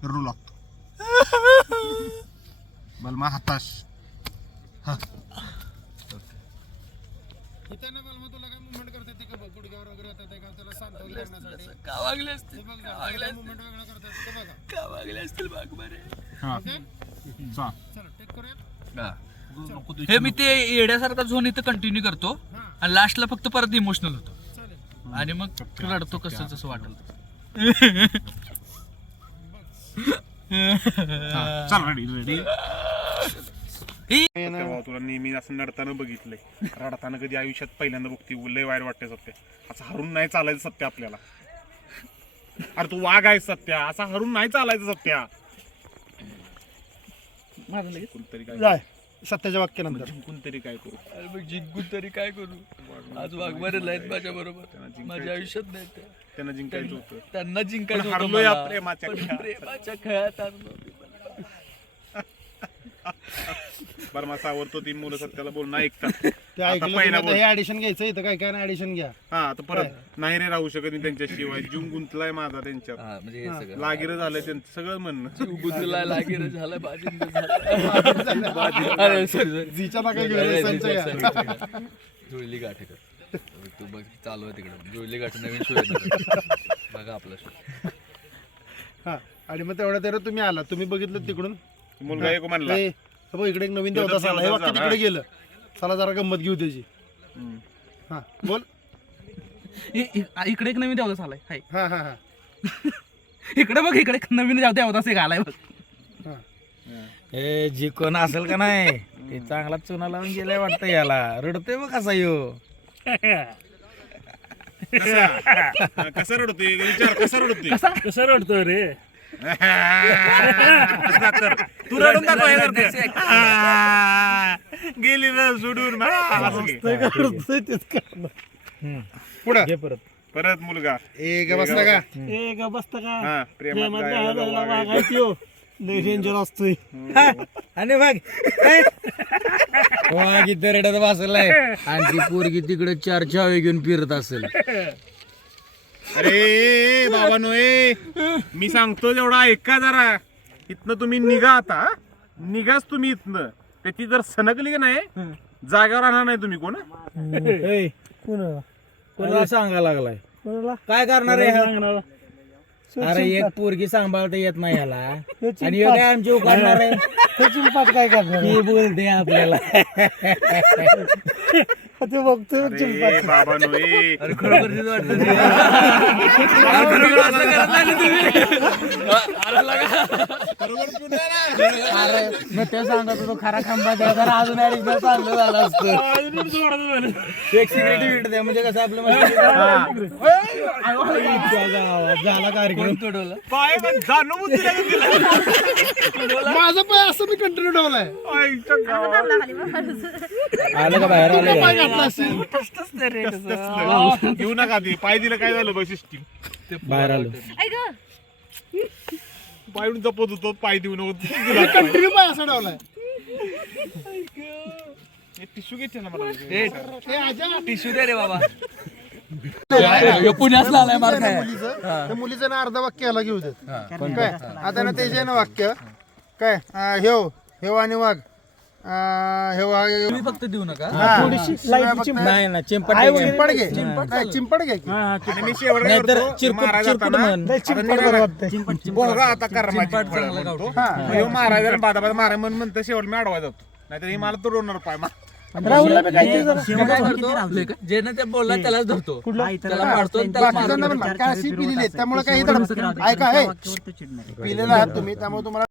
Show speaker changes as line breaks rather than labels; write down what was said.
रडू लागतो. बलमा हताश. तुला काय मुवमेंट करता येते का? गुडघ्यावर वगैरे येतात का? त्याला सांत्वन करण्यासाठी
का वागले असतील
मुवमेंट वेगळा करता येते बघा.
का वागले असतील बाग बरे.
चला टेक करूया.
हे मी ते येड्यासारखा झोन इथं कंटिन्यू करतो आणि लास्टला फक्त परत इमोशनल होतो आणि मग रडतो कसं जसं वाटेल.
चल रेडी रेडी.
तुला नेहमी असं नडताना बघितलंय, रडताना कधी आयुष्यात पहिल्यांदा बघते. लय वाईट वाटते सत्य. असं हरून नाही चालायचं सत्य आपल्याला. अरे तू वाघ आहे सत्या, असा हरून नाही चालायचं सत्या. कोणतरी काय
सत्याच्या वाक्यानंतर
जिंकून तरी काय करू.
अरे मग जिंकून तरी काय करू. आज वाघमारे नाहीत माझ्या बरोबर, माझ्या आयुष्यात नाही.
त्यांना जिंकायचं होतं,
त्यांना जिंकायचं
हरलो या
होतं.
प्रेमाच्या खेळात.
प्रेमाच्या खेळात हरलो.
बरमा सावरतो ती मुलं सत्याला बोल नाही ऐकतात.
ते ऐकलं हे ऍडिशन घ्यायचं इथं काय काय ऍडिशन घ्या.
हा आता परत नाही रे राहू शकत मी त्यांच्याशिवाय. जीव गुंतलाय माझा त्यांच्यात.
म्हणजे हे सगळं
लागीर झालंय त्यांचं सगळं म्हणणं.
गुंतला लागेल झालं बाजिंद
जीच्या नका घेऊन संचय घ्या.
जुळली गाठेकर तू बघ चालू आहे तिकडे. जुळली गाठ नवीन शो बघा आपला शो.
हा आणि मग तेवढ्या तेवढं तुम्ही आला, तुम्ही बघितलं तिकडून
मुलगा एक म्हणला
ए, हे बघ इकडे एक नवीन देवता आला. हे वाक्य तिकडे गेलं. चला जरा गंमत घेऊ त्याची. हा बोल.
इकडे एक नवीन देवदास आलाय. हाय
हा हा हा
इकडे बघ, इकडे एक नवीन देवदास एक आलाय बघ.
ए जी कोण असेल का नाही ते चांगला चुना लावून गेलाय वाटतं याला. रडतोय बघ कसा यो.
कसं रडतोय विचार. कसं रडतोय.
कसं रडतोय रे.
तू रडून दाखव. हे करते. गेली ना सोडून.
पुढं
घे परत.
परत मुलगा
ए ग बसला का.
ए ग बसता का.
हा प्रेमात गायला
वागायचो लय डेंजर असतोय. आणि बघ वाघ इथं रडत बसलाय आणि ती पोरगी तिकडे 4 चावे घेऊन फिरत असेल.
अरे बाबानो ए मी सांगतो जेवढा ऐका जरा. इथनं तुम्ही निघा आता. निघाच तुम्ही इथनं. त्याची जर सनकली की नाही जागेवर राहणार नाही तुम्ही. कोण
कोणाला सांगायला लागलाय. काय करणार आहे हा? अरे एक पोरगी सांभाळता येत नाही याला आणि हे काय आमची उकारणार आहे. काय करणार ही बोलते आपल्याला. ते बघतो
अरे बाबानो ए
अरे खरोखर वाटतं
अरे मग ते सांगत होतो खरा खांबा द्या जरा अजून ऍडिशनल चांगलं झालं असतं. एक सिक्युरिटी द्या म्हणजे कसं आपलं झाला कार्यक्रम.
माझं पाय असं मी कंटिन्यू ठेवलाय.
आलं का बाहेर आलं का?
घेऊ नका ते. पाय दिलं काय झालं बघ सिस्टीम.
बाहेर आलो.
पायून जपत होतो. पाय देऊ नको.
कंटिन्यू पाय असं ठेवलाय.
टिश्यू घेते ना मला.
टिश्यू दे रे बाबा.
पुण्यातला आलाय मार काय.
त्या मुलीचं ना अर्ध वाक्य याला घेऊ देत. काय आता ना त्याचे ना वाक्य काय हेव हेव आणि वाघ
तुम्ही फक्त देऊ नका.
नाही ना चिंपट
चिंपड घे. नाही, चिंपड घे की.
आणि मी शेवट काय
नाहीतर
करतो,
चिरकुट
महाराज
चिरकुट
आता ना,
म्हण.
बघा आता कर्माची फळं म्हणतो. मग ह्यो महाराज आणि बादा महाराज म्हणतं शेवट मी अडवाय जातो. नाहीतर हे मला तोडवणार पाय.
जे ना ते बोलला त्यालाच धरतो. त्याला मारतो आणि त्याला
बाकीच्यांना पण काय अशी पिलेली आहेत, त्यामुळे काही ऐका हे पिलेला आहात तुम्ही, त्यामुळे तुम्हाला